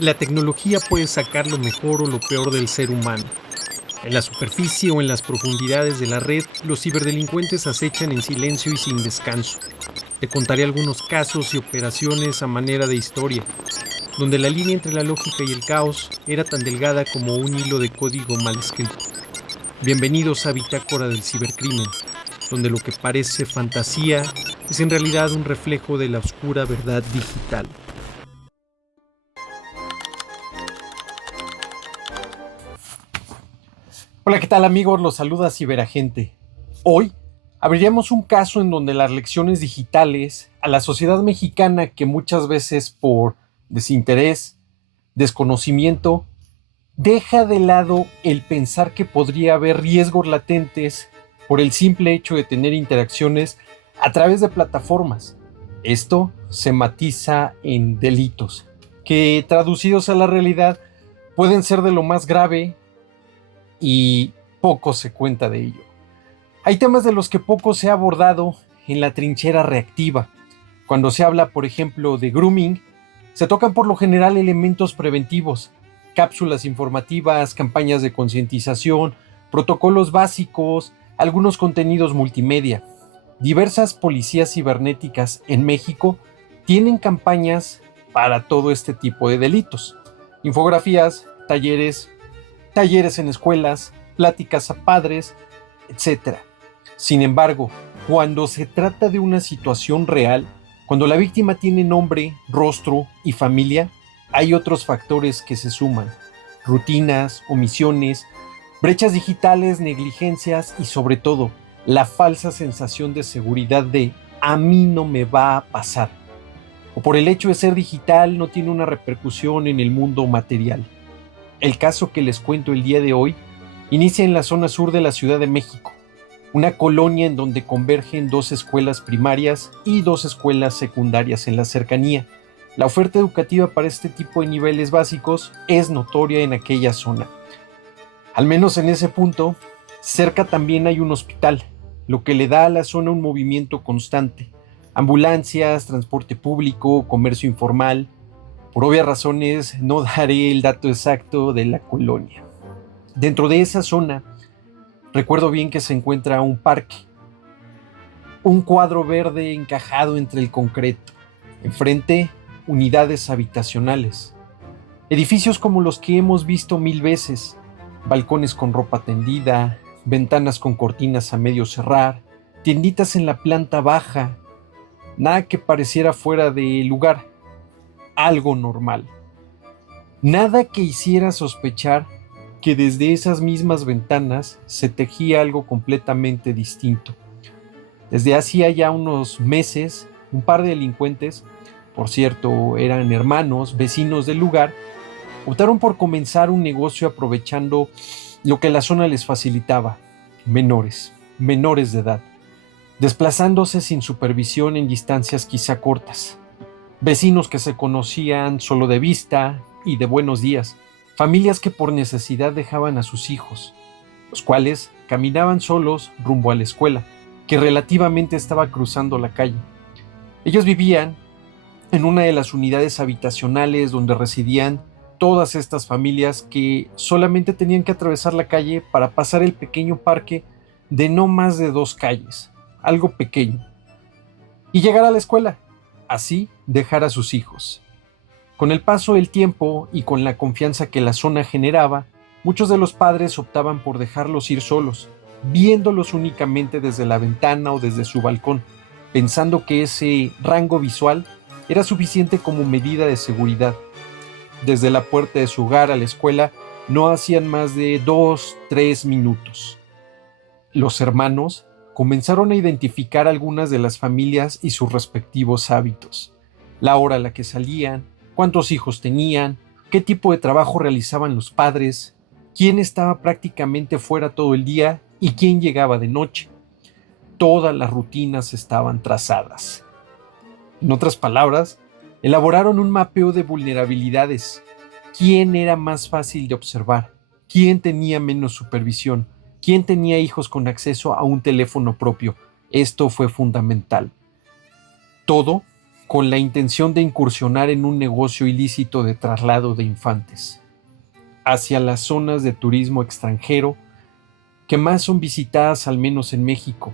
La tecnología puede sacar lo mejor o lo peor del ser humano. En la superficie o en las profundidades de la red, los ciberdelincuentes acechan en silencio y sin descanso. Te contaré algunos casos y operaciones a manera de historia, donde la línea entre la lógica y el caos era tan delgada como un hilo de código mal escrito. Bienvenidos a Bitácora del Cibercrimen, donde lo que parece fantasía es en realidad un reflejo de la oscura verdad digital. Hola, ¿qué tal amigos? Los saluda Ciberagente. Hoy abriremos un caso en donde las lecciones digitales a la sociedad mexicana, que muchas veces por desinterés, desconocimiento, deja de lado el pensar que podría haber riesgos latentes por el simple hecho de tener interacciones a través de plataformas. Esto se matiza en delitos, que traducidos a la realidad pueden ser de lo más grave y poco se cuenta de ello. Hay temas de los que poco se ha abordado en la trinchera reactiva. Cuando se habla, por ejemplo, de grooming, se tocan por lo general elementos preventivos, cápsulas informativas, campañas de concientización, protocolos básicos, algunos contenidos multimedia. Diversas policías cibernéticas en México tienen campañas para todo este tipo de delitos. Infografías, talleres en escuelas, pláticas a padres, etcétera. Sin embargo, cuando se trata de una situación real, cuando la víctima tiene nombre, rostro y familia, hay otros factores que se suman: rutinas, omisiones, brechas digitales, negligencias y sobre todo la falsa sensación de seguridad de "a mí no me va a pasar", o por el hecho de ser digital no tiene una repercusión en el mundo material. El caso que les cuento el día de hoy inicia en la zona sur de la Ciudad de México, una colonia en donde convergen dos escuelas primarias y dos escuelas secundarias en la cercanía. La oferta educativa para este tipo de niveles básicos es notoria en aquella zona. Al menos en ese punto, cerca también hay un hospital, lo que le da a la zona un movimiento constante. Ambulancias, transporte público, comercio informal. Por obvias razones, no daré el dato exacto de la colonia. Dentro de esa zona, recuerdo bien que se encuentra un parque, un cuadro verde encajado entre el concreto. Enfrente, unidades habitacionales. Edificios como los que hemos visto mil veces. Balcones con ropa tendida, ventanas con cortinas a medio cerrar, tienditas en la planta baja. Nada que pareciera fuera de lugar. Algo normal. Nada que hiciera sospechar que desde esas mismas ventanas se tejía algo completamente distinto. Desde hacía ya unos meses, un par de delincuentes, por cierto, eran hermanos, vecinos del lugar, optaron por comenzar un negocio aprovechando lo que la zona les facilitaba: menores de edad, desplazándose sin supervisión en distancias quizá cortas. Vecinos que se conocían solo de vista y de buenos días. Familias que por necesidad dejaban a sus hijos, los cuales caminaban solos rumbo a la escuela, que relativamente estaba cruzando la calle. Ellos vivían en una de las unidades habitacionales donde residían todas estas familias que solamente tenían que atravesar la calle para pasar el pequeño parque de no más de 2 calles, algo pequeño, y llegar a la escuela, así dejar a sus hijos. Con el paso del tiempo y con la confianza que la zona generaba, muchos de los padres optaban por dejarlos ir solos, viéndolos únicamente desde la ventana o desde su balcón, pensando que ese rango visual era suficiente como medida de seguridad. Desde la puerta de su hogar a la escuela no hacían más de 2-3 minutos. Los hermanos comenzaron a identificar algunas de las familias y sus respectivos hábitos: la hora a la que salían, cuántos hijos tenían, qué tipo de trabajo realizaban los padres, quién estaba prácticamente fuera todo el día y quién llegaba de noche. Todas las rutinas estaban trazadas. En otras palabras, elaboraron un mapeo de vulnerabilidades. ¿Quién era más fácil de observar? ¿Quién tenía menos supervisión? ¿Quién tenía hijos con acceso a un teléfono propio? Esto fue fundamental. Todo con la intención de incursionar en un negocio ilícito de traslado de infantes hacia las zonas de turismo extranjero que más son visitadas, al menos en México,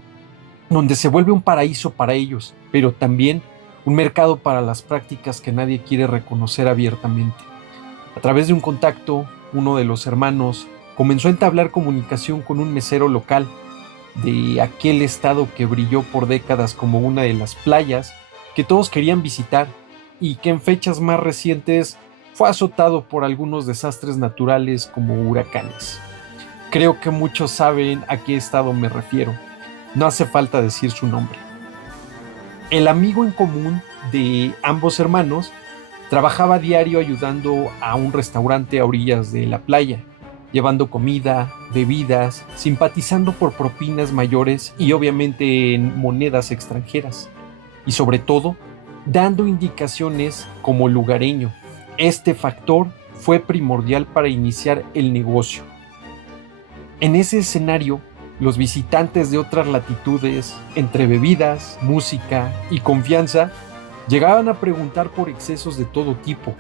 donde se vuelve un paraíso para ellos, pero también un mercado para las prácticas que nadie quiere reconocer abiertamente. A través de un contacto, uno de los hermanos comenzó a entablar comunicación con un mesero local de aquel estado que brilló por décadas como una de las playas que todos querían visitar y que en fechas más recientes fue azotado por algunos desastres naturales como huracanes. Creo que muchos saben a qué estado me refiero. No hace falta decir su nombre. El amigo en común de ambos hermanos trabajaba a diario ayudando a un restaurante a orillas de la playa, llevando comida, bebidas, simpatizando por propinas mayores y obviamente en monedas extranjeras. Y sobre todo, dando indicaciones como lugareño. Este factor fue primordial para iniciar el negocio. En ese escenario, los visitantes de otras latitudes, entre bebidas, música y confianza, llegaban a preguntar por excesos de todo tipo,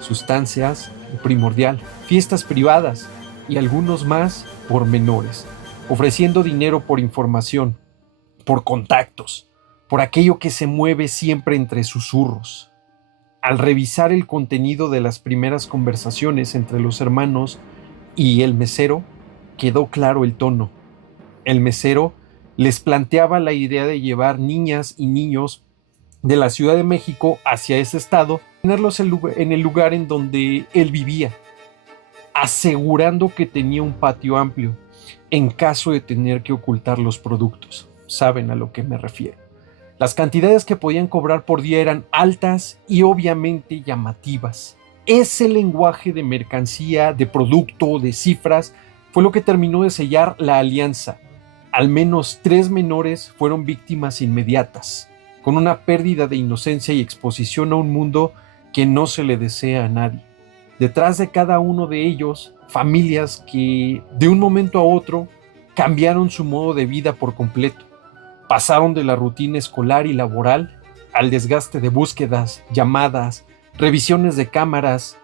sustancias, lo primordial, fiestas privadas y algunos más por menores, ofreciendo dinero por información, por contactos, por aquello que se mueve siempre entre susurros. Al revisar el contenido de las primeras conversaciones entre los hermanos y el mesero, quedó claro el tono. El mesero les planteaba la idea de llevar niñas y niños de la Ciudad de México hacia ese estado, tenerlos en el lugar en donde él vivía, asegurando que tenía un patio amplio en caso de tener que ocultar los productos. Saben a lo que me refiero. Las cantidades que podían cobrar por día eran altas y obviamente llamativas. Ese lenguaje de mercancía, de producto, de cifras, fue lo que terminó de sellar la alianza. Al menos 3 menores fueron víctimas inmediatas, con una pérdida de inocencia y exposición a un mundo que no se le desea a nadie. Detrás de cada uno de ellos, familias que de un momento a otro cambiaron su modo de vida por completo. Pasaron de la rutina escolar y laboral al desgaste de búsquedas, llamadas, revisiones de cámaras,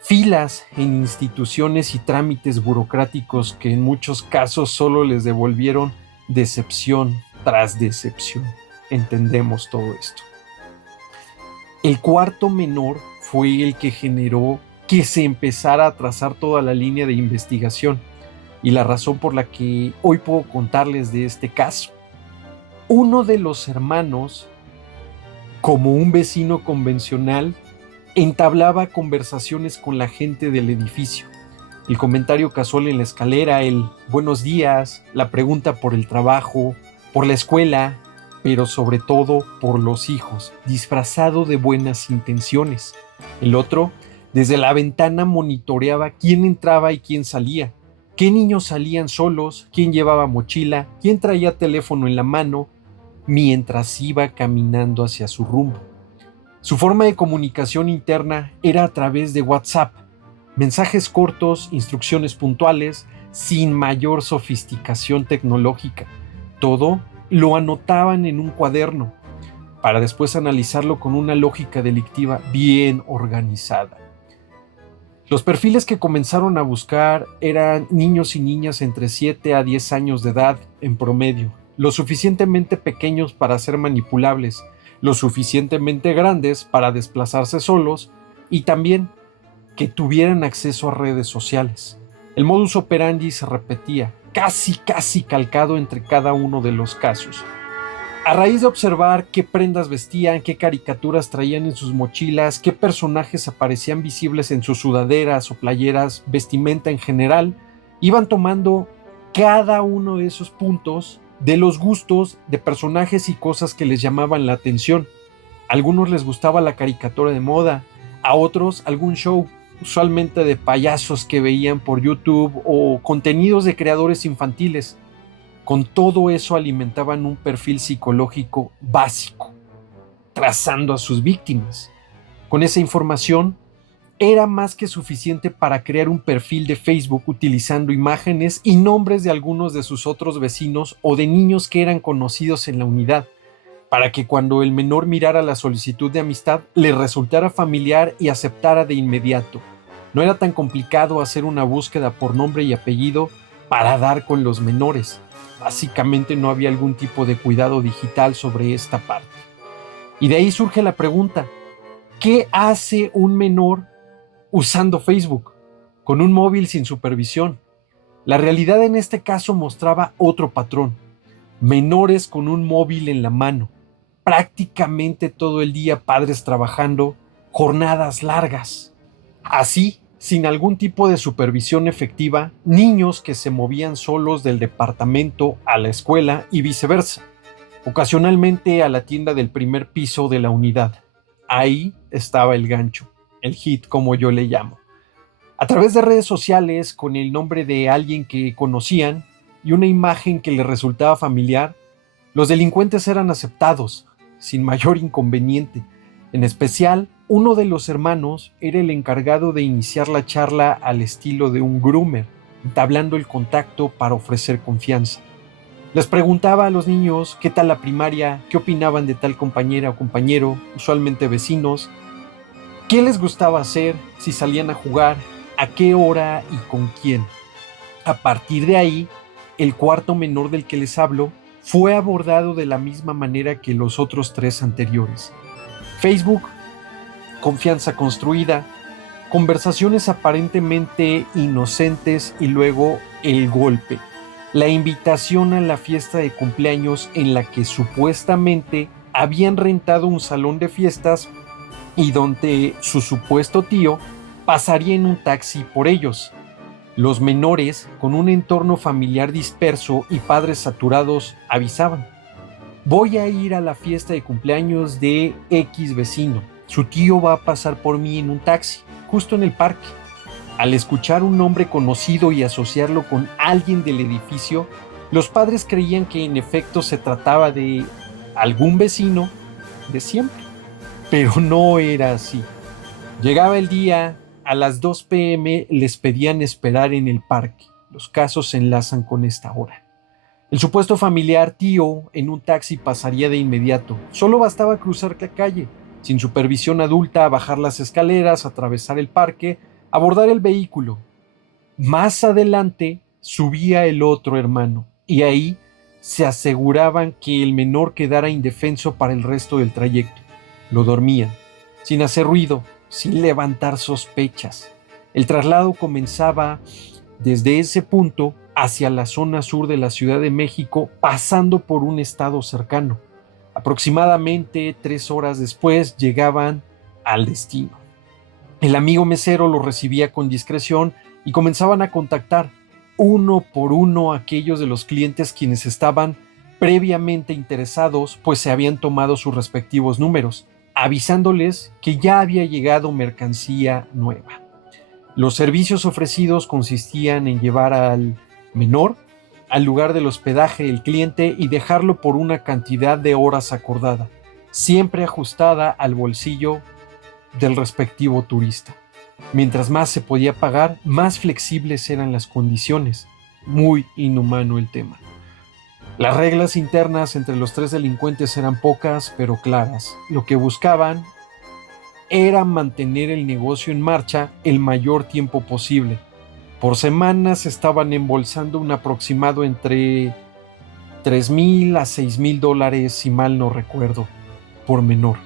filas en instituciones y trámites burocráticos que en muchos casos solo les devolvieron decepción tras decepción. Entendemos todo esto. El cuarto menor fue el que generó que se empezara a trazar toda la línea de investigación y la razón por la que hoy puedo contarles de este caso. Uno de los hermanos, como un vecino convencional, entablaba conversaciones con la gente del edificio. El comentario casual en la escalera, el buenos días, la pregunta por el trabajo, por la escuela, pero sobre todo por los hijos, disfrazado de buenas intenciones. El otro, desde la ventana, monitoreaba quién entraba y quién salía, qué niños salían solos, quién llevaba mochila, quién traía teléfono en la mano, mientras iba caminando hacia su rumbo. Su forma de comunicación interna era a través de WhatsApp, mensajes cortos, instrucciones puntuales, sin mayor sofisticación tecnológica. Todo lo anotaban en un cuaderno, para después analizarlo con una lógica delictiva bien organizada. Los perfiles que comenzaron a buscar eran niños y niñas entre 7 a 10 años de edad en promedio, lo suficientemente pequeños para ser manipulables, lo suficientemente grandes para desplazarse solos y también que tuvieran acceso a redes sociales. El modus operandi se repetía, casi calcado entre cada uno de los casos. A raíz de observar qué prendas vestían, qué caricaturas traían en sus mochilas, qué personajes aparecían visibles en sus sudaderas o playeras, vestimenta en general, iban tomando cada uno de esos puntos de los gustos de personajes y cosas que les llamaban la atención. A algunos les gustaba la caricatura de moda, a otros algún show, usualmente de payasos que veían por YouTube o contenidos de creadores infantiles. Con todo eso alimentaban un perfil psicológico básico, trazando a sus víctimas. Con esa información era más que suficiente para crear un perfil de Facebook utilizando imágenes y nombres de algunos de sus otros vecinos o de niños que eran conocidos en la unidad. para que cuando el menor mirara la solicitud de amistad le resultara familiar y aceptara de inmediato. No era tan complicado hacer una búsqueda por nombre y apellido para dar con los menores. Básicamente no había algún tipo de cuidado digital sobre esta parte. Y de ahí surge la pregunta, ¿qué hace un menor usando Facebook con un móvil sin supervisión? La realidad en este caso mostraba otro patrón. Menores con un móvil en la mano, prácticamente todo el día, padres trabajando, jornadas largas. Así, sin algún tipo de supervisión efectiva, niños que se movían solos del departamento a la escuela y viceversa, ocasionalmente a la tienda del primer piso de la unidad. Ahí estaba el gancho, el hit como yo le llamo. A través de redes sociales, con el nombre de alguien que conocían y una imagen que les resultaba familiar, los delincuentes eran aceptados, sin mayor inconveniente. En especial, uno de los hermanos era el encargado de iniciar la charla al estilo de un groomer, entablando el contacto para ofrecer confianza. Les preguntaba a los niños qué tal la primaria, qué opinaban de tal compañera o compañero, usualmente vecinos, qué les gustaba hacer, si salían a jugar, a qué hora y con quién. A partir de ahí, el cuarto menor del que les hablo fue abordado de la misma manera que los otros tres anteriores. Facebook, confianza construida, conversaciones aparentemente inocentes y luego el golpe. La invitación a la fiesta de cumpleaños en la que supuestamente habían rentado un salón de fiestas y donde su supuesto tío pasaría en un taxi por ellos. Los menores, con un entorno familiar disperso y padres saturados, avisaban: voy a ir a la fiesta de cumpleaños de X vecino. Su tío va a pasar por mí en un taxi, justo en el parque. Al escuchar un nombre conocido y asociarlo con alguien del edificio, los padres creían que en efecto se trataba de algún vecino de siempre. Pero no era así. Llegaba el día, a las 2 p.m. les pedían esperar en el parque. Los casos se enlazan con esta hora. El supuesto familiar tío en un taxi pasaría de inmediato. Solo bastaba cruzar la calle, sin supervisión adulta, bajar las escaleras, atravesar el parque, abordar el vehículo. Más adelante subía el otro hermano y ahí se aseguraban que el menor quedara indefenso para el resto del trayecto. Lo dormían, sin hacer ruido, sin levantar sospechas. El traslado comenzaba desde ese punto hacia la zona sur de la Ciudad de México, pasando por un estado cercano. Aproximadamente 3 horas después llegaban al destino. El amigo mesero los recibía con discreción y comenzaban a contactar uno por uno a aquellos de los clientes quienes estaban previamente interesados, pues se habían tomado sus respectivos números, avisándoles que ya había llegado mercancía nueva. Los servicios ofrecidos consistían en llevar al menor al lugar del hospedaje del cliente y dejarlo por una cantidad de horas acordada, siempre ajustada al bolsillo del respectivo turista. Mientras más se podía pagar, más flexibles eran las condiciones. Muy inhumano el tema. Las reglas internas entre los tres delincuentes eran pocas pero claras. Lo que buscaban era mantener el negocio en marcha el mayor tiempo posible. Por semanas estaban embolsando un aproximado entre $3,000 a $6,000, si mal no recuerdo, por menor.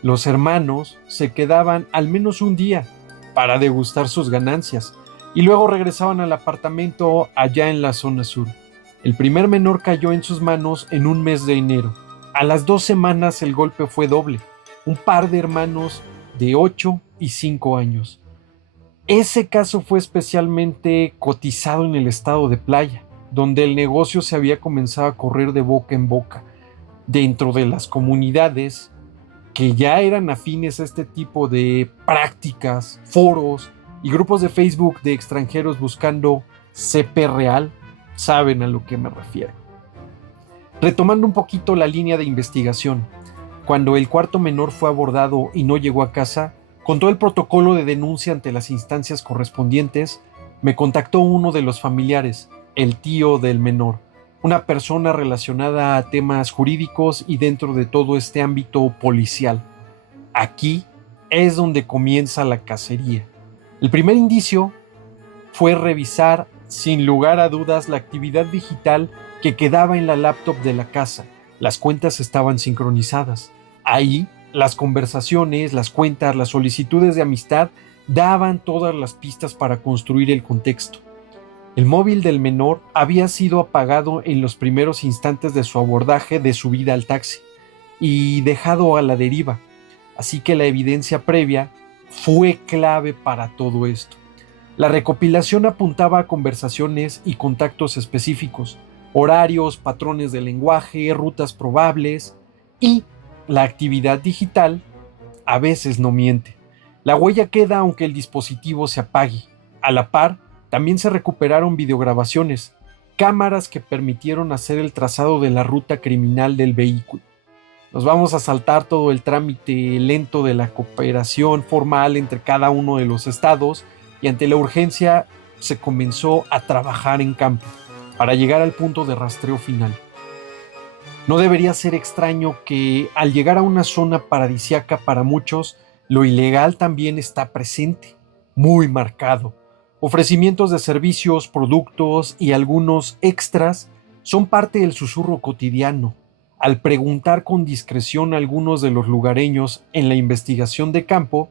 Los hermanos se quedaban al menos un día para degustar sus ganancias y luego regresaban al apartamento allá en la zona sur. El primer menor cayó en sus manos en un mes de enero. A las 2 semanas el golpe fue doble. Un par de hermanos de 8 y 5 años. Ese caso fue especialmente cotizado en el estado de Playa, donde el negocio se había comenzado a correr de boca en boca. Dentro de las comunidades que ya eran afines a este tipo de prácticas, foros y grupos de Facebook de extranjeros buscando CP real, saben a lo que me refiero. Retomando un poquito la línea de investigación, cuando el cuarto menor fue abordado y no llegó a casa, con todo el protocolo de denuncia ante las instancias correspondientes, me contactó uno de los familiares, el tío del menor, una persona relacionada a temas jurídicos y dentro de todo este ámbito policial. Aquí es donde comienza la cacería. El primer indicio fue revisar sin lugar a dudas la actividad digital que quedaba en la laptop de la casa. Las cuentas estaban sincronizadas. Ahí, las conversaciones, las cuentas, las solicitudes de amistad daban todas las pistas para construir el contexto. El móvil del menor había sido apagado en los primeros instantes de su abordaje de subida al taxi y dejado a la deriva, así que la evidencia previa fue clave para todo esto. La recopilación apuntaba a conversaciones y contactos específicos, horarios, patrones de lenguaje, rutas probables, y la actividad digital a veces no miente. La huella queda aunque el dispositivo se apague. A la par, también se recuperaron videograbaciones, cámaras que permitieron hacer el trazado de la ruta criminal del vehículo. Nos vamos a saltar todo el trámite lento de la cooperación formal entre cada uno de los estados y ante la urgencia se comenzó a trabajar en campo para llegar al punto de rastreo final. No debería ser extraño que al llegar a una zona paradisíaca para muchos, lo ilegal también está presente, muy marcado. Ofrecimientos de servicios, productos y algunos extras son parte del susurro cotidiano. Al preguntar con discreción a algunos de los lugareños en la investigación de campo,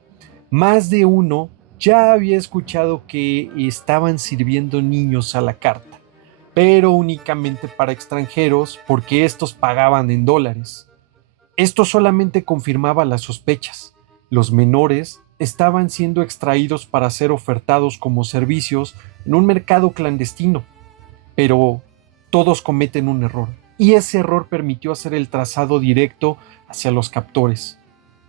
más de uno ya había escuchado que estaban sirviendo niños a la carta, pero únicamente para extranjeros porque estos pagaban en dólares. Esto solamente confirmaba las sospechas. Los menores estaban siendo extraídos para ser ofertados como servicios en un mercado clandestino, pero todos cometen un error, y ese error permitió hacer el trazado directo hacia los captores.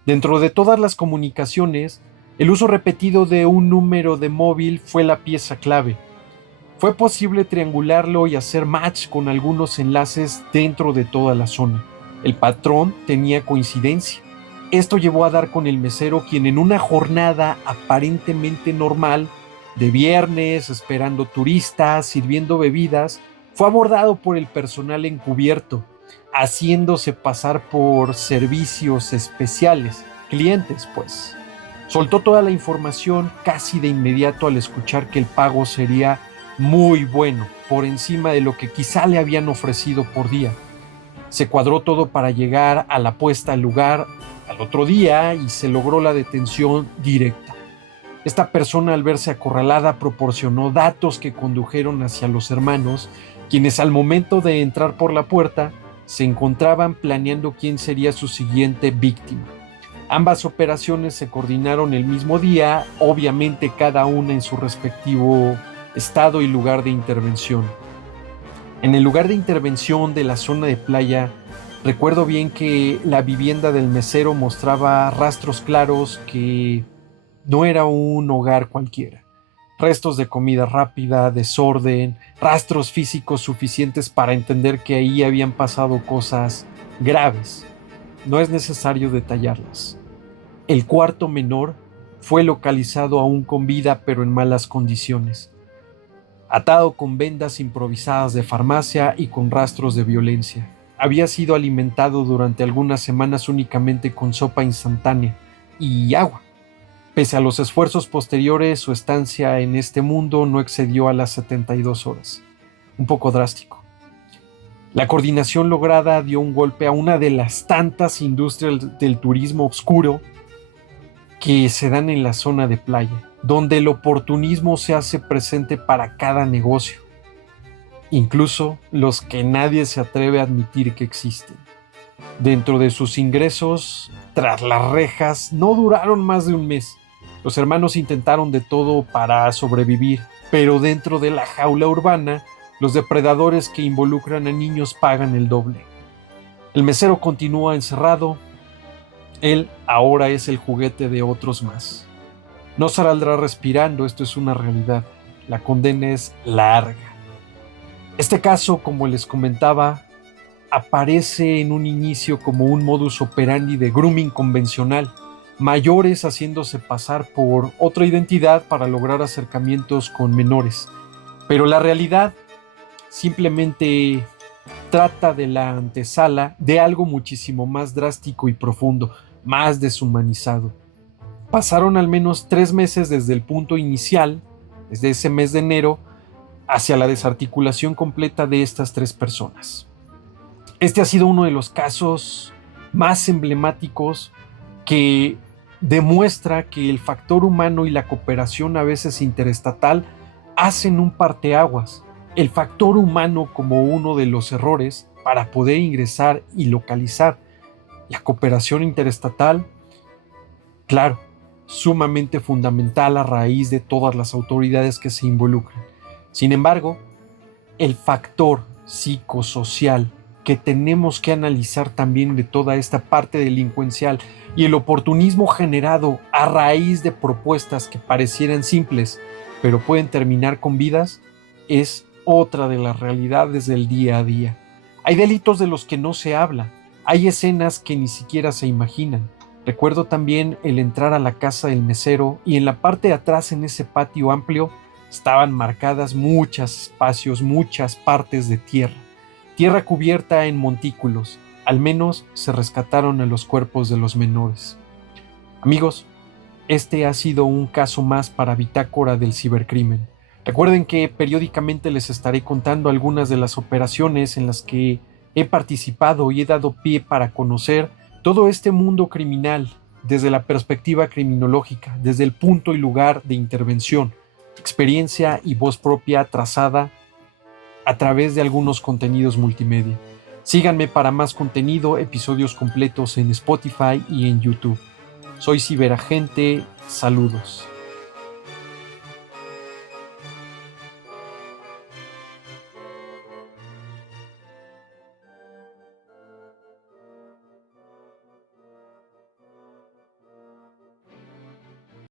Dentro de todas las comunicaciones, el uso repetido de un número de móvil fue la pieza clave. Fue posible triangularlo y hacer match con algunos enlaces dentro de toda la zona. El patrón tenía coincidencia. Esto llevó a dar con el mesero, quien en una jornada aparentemente normal, de viernes, esperando turistas, sirviendo bebidas, fue abordado por el personal encubierto, haciéndose pasar por servicios especiales, clientes pues. Soltó toda la información casi de inmediato al escuchar que el pago sería muy bueno, por encima de lo que quizá le habían ofrecido por día. Se cuadró todo para llegar a la puesta al lugar al otro día y se logró la detención directa. Esta persona, al verse acorralada, proporcionó datos que condujeron hacia los hermanos, quienes al momento de entrar por la puerta se encontraban planeando quién sería su siguiente víctima. Ambas operaciones se coordinaron el mismo día, obviamente cada una en su respectivo estado y lugar de intervención. En el lugar de intervención de la zona de playa, recuerdo bien que la vivienda del mesero mostraba rastros claros que no era un hogar cualquiera. Restos de comida rápida, desorden, rastros físicos suficientes para entender que ahí habían pasado cosas graves. No es necesario detallarlas. El cuarto menor fue localizado aún con vida, pero en malas condiciones, atado con vendas improvisadas de farmacia y con rastros de violencia. Había sido alimentado durante algunas semanas únicamente con sopa instantánea y agua. Pese a los esfuerzos posteriores, su estancia en este mundo no excedió a las 72 horas. Un poco drástico. La coordinación lograda dio un golpe a una de las tantas industrias del turismo oscuro que se dan en la zona de playa, donde el oportunismo se hace presente para cada negocio, incluso los que nadie se atreve a admitir que existen. Dentro de sus ingresos, tras las rejas, no duraron más de un mes. Los hermanos intentaron de todo para sobrevivir, pero dentro de la jaula urbana, los depredadores que involucran a niños pagan el doble. El mesero continúa encerrado. Él ahora es el juguete de otros más. No saldrá respirando, esto es una realidad. La condena es larga. Este caso, como les comentaba, aparece en un inicio como un modus operandi de grooming convencional, mayores haciéndose pasar por otra identidad para lograr acercamientos con menores. Pero la realidad simplemente trata de la antesala de algo muchísimo más drástico y profundo, más deshumanizado. Pasaron al menos 3 meses desde el punto inicial, desde ese mes de enero, hacia la desarticulación completa de estas 3 personas. Este ha sido uno de los casos más emblemáticos que demuestra que el factor humano y la cooperación a veces interestatal hacen un parteaguas. El factor humano como uno de los errores para poder ingresar y localizar. La cooperación interestatal, claro, sumamente fundamental a raíz de todas las autoridades que se involucran. Sin embargo, el factor psicosocial que tenemos que analizar también de toda esta parte delincuencial y el oportunismo generado a raíz de propuestas que parecieran simples, pero pueden terminar con vidas, es otra de las realidades del día a día. Hay delitos de los que no se habla, hay escenas que ni siquiera se imaginan. Recuerdo también el entrar a la casa del mesero y en la parte de atrás, en ese patio amplio, estaban marcadas muchos espacios, muchas partes de tierra. Tierra cubierta en montículos. Al menos se rescataron a los cuerpos de los menores. Amigos, este ha sido un caso más para Bitácora del Cibercrimen. Recuerden que periódicamente les estaré contando algunas de las operaciones en las que he participado y he dado pie para conocer todo este mundo criminal desde la perspectiva criminológica, desde el punto y lugar de intervención, experiencia y voz propia trazada a través de algunos contenidos multimedia. Síganme para más contenido, episodios completos en Spotify y en YouTube. Soy Ciberagente, saludos.